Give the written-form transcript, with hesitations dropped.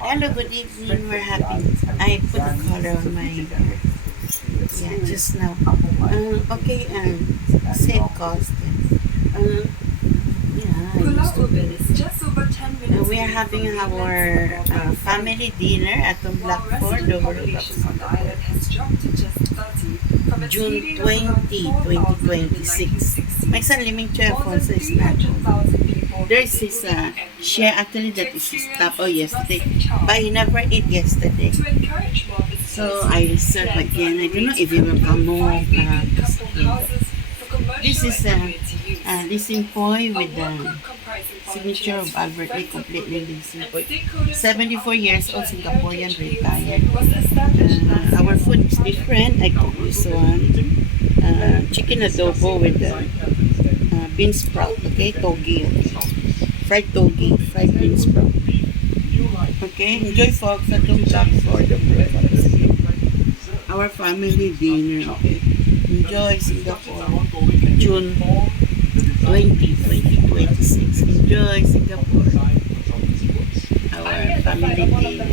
Hello, good evening. We're having. I put the color on my hair. Yeah, just now. Okay, same cost. Yeah, we are having our family dinner at the Blackford overlook June 2026. My son Liming Alfonso is not home. There's his share actually that is his tapo yesterday, but he never ate yesterday. So I serve again. I don't know if he will come home. This is Lising Poy with the signature of Albert Lee, completely Lising Poy. 74 years old, Singaporean, retired. Our food is different. I cook this one. Chicken adobo with bean sprout, okay? Togi, fried togi, fried bean sprout. Okay, enjoy folks at the Blackford for the breakfast. Our family dinner, okay? Enjoy Singapore, June 2026. Enjoy Singapore. Our family dinner.